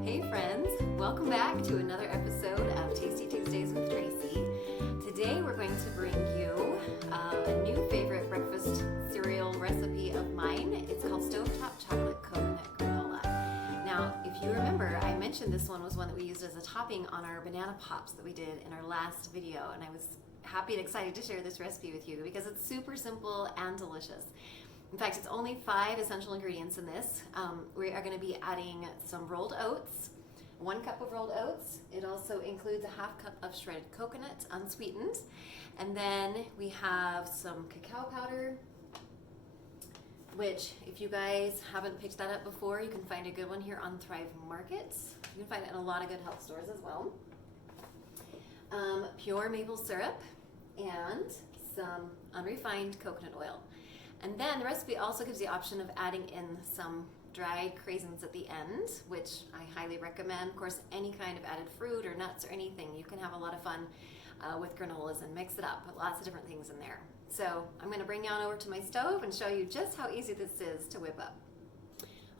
Hey friends, welcome back to another episode of Tasty Tuesdays with Tracy. Today we're going to bring you a new favorite breakfast cereal recipe of mine. It's called Stovetop Chocolate Coconut Granola. Now, if you remember, I mentioned this one was one that we used as a topping on our banana pops that we did in our last video, and I was happy and excited to share this recipe with you because it's super simple and delicious. In fact, it's only 5 essential ingredients in this. We are going to be adding some rolled oats, 1 cup of rolled oats. It also includes a 1/2 cup of shredded coconut, unsweetened. And then we have some cacao powder, which if you guys haven't picked that up before, you can find a good one here on Thrive Markets. You can find it in a lot of good health stores as well. Pure maple syrup and some unrefined coconut oil. And then the recipe also gives the option of adding in some dried craisins at the end, which I highly recommend. Of course, any kind of added fruit or nuts or anything, you can have a lot of fun with granolas and mix it up, put lots of different things in there. So I'm going to bring you on over to my stove and show you just how easy this is to whip up.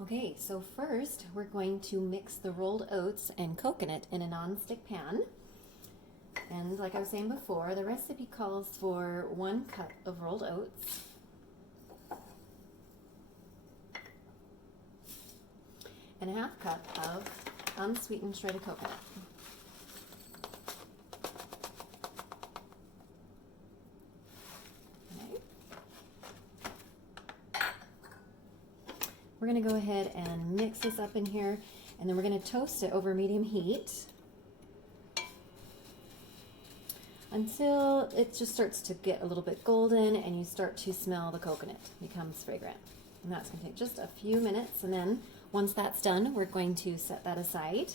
Okay, so first we're going to mix the rolled oats and coconut in a non-stick pan. And like I was saying before, the recipe calls for 1 cup of rolled oats, and a 1/2 cup of unsweetened shredded coconut. Okay. We're going to go ahead and mix this up in here, and then we're going to toast it over medium heat until it just starts to get a little bit golden and you start to smell the coconut. It becomes fragrant. And that's going to take just a few minutes, and then once that's done, we're going to set that aside.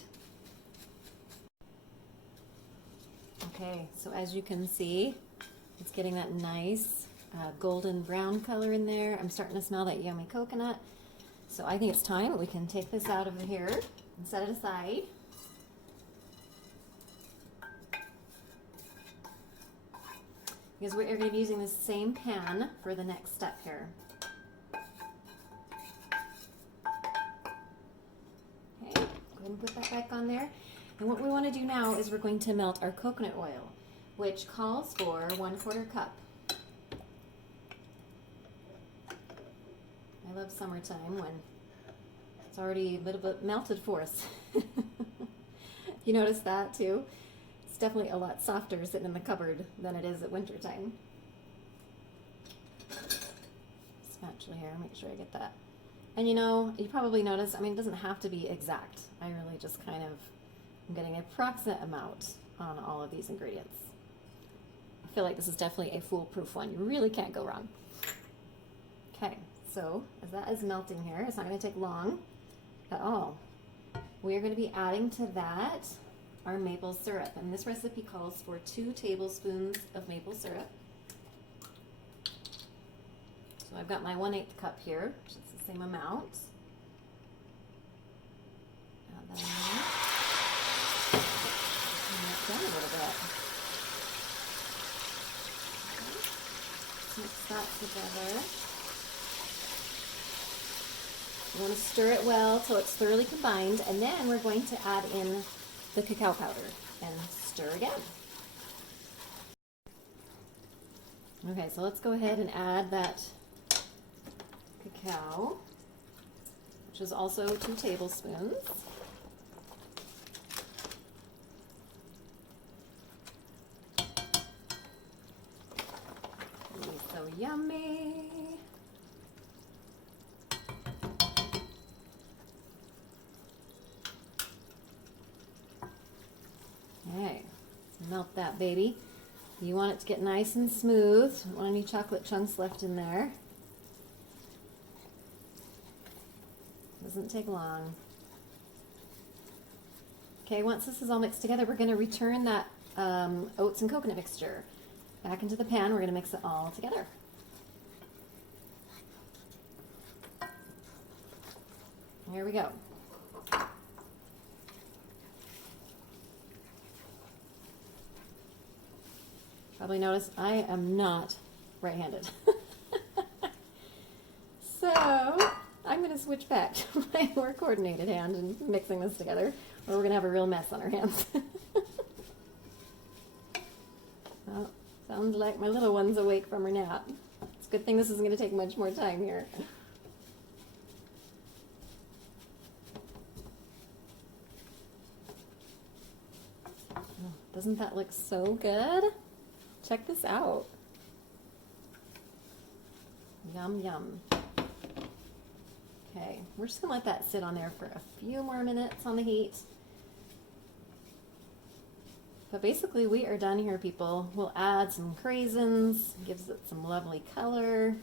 Okay, so as you can see, it's getting that nice golden brown color in there. I'm starting to smell that yummy coconut. So I think it's time that we can take this out of here and set it aside. Because we're going to be using the same pan for the next step here. And put that back on there. And what we want to do now is we're going to melt our coconut oil, which calls for 1/4 cup. I love summertime when it's already a little bit melted for us. You notice that too? It's definitely a lot softer sitting in the cupboard than it is at wintertime. Spatula here, make sure I get that. And you know, you probably notice, I mean, it doesn't have to be exact. I really just kind of am getting an approximate amount on all of these ingredients. I feel like this is definitely a foolproof one. You really can't go wrong. Okay, so as that is melting here, it's not going to take long at all. We are going to be adding to that our maple syrup. And this recipe calls for 2 tablespoons of maple syrup. So I've got my 1/8 cup here, which is the same amount. Add that in there. Turn that down a little bit. Okay. Mix that together. You want to stir it well till it's thoroughly combined, and then we're going to add in the cacao powder and stir again. Okay, so let's go ahead and add that cacao, which is also 2 tablespoons. It's so yummy. Okay, melt that baby. You want it to get nice and smooth. Don't want any chocolate chunks left in there. Doesn't take long. Okay, once this is all mixed together, we're going to return that oats and coconut mixture back into the pan. We're going to mix it all together. Here we go. Probably notice I am not right-handed. So I'm going to switch back to my more coordinated hand and mixing this together, or we're going to have a real mess on our hands. Oh, sounds like my little one's awake from her nap. It's a good thing this isn't going to take much more time here. Oh, doesn't that look so good? Check this out. Yum, yum. Okay, we're just gonna let that sit on there for a few more minutes on the heat. But basically we are done here, people. We'll add some craisins, gives it some lovely color.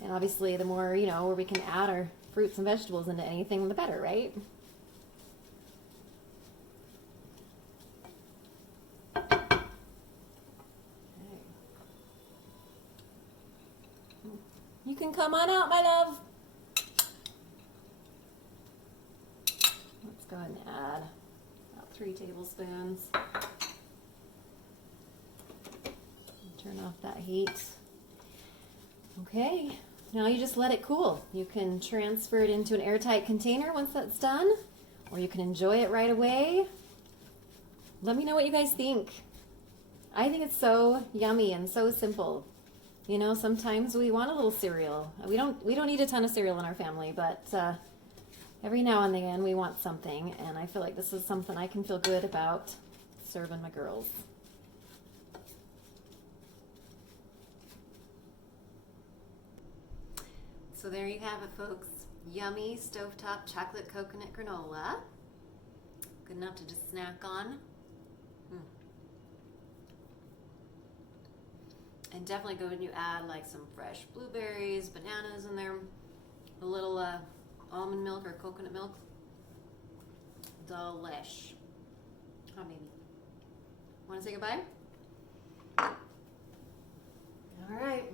And obviously the more, where we can add our fruits and vegetables into anything, the better, right? You can come on out, my love. Let's go ahead and add about 3 tablespoons. Turn off that heat. Okay, now you just let it cool. You can transfer it into an airtight container once that's done, or you can enjoy it right away. Let me know what you guys think. I think it's so yummy and so simple. Sometimes we want a little cereal. We don't eat a ton of cereal in our family, but every now and again we want something, and I feel like this is something I can feel good about serving my girls. So there you have it, folks. Yummy stovetop chocolate coconut granola. Good enough to just snack on. And definitely go and you add like some fresh blueberries, bananas in there, a little almond milk or coconut milk. Delish. Oh, baby. Want to say goodbye? All right.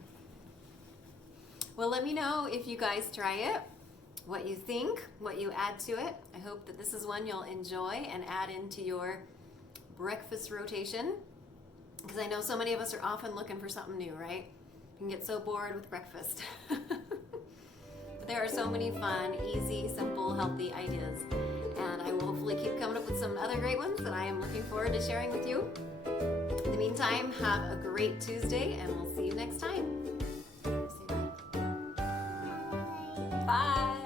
Well, let me know if you guys try it, what you think, what you add to it. I hope that this is one you'll enjoy and add into your breakfast rotation. Because I know so many of us are often looking for something new, right? You can get so bored with breakfast. But there are so many fun, easy, simple, healthy ideas. And I will hopefully keep coming up with some other great ones that I am looking forward to sharing with you. In the meantime, have a great Tuesday, and we'll see you next time. Say bye. Bye.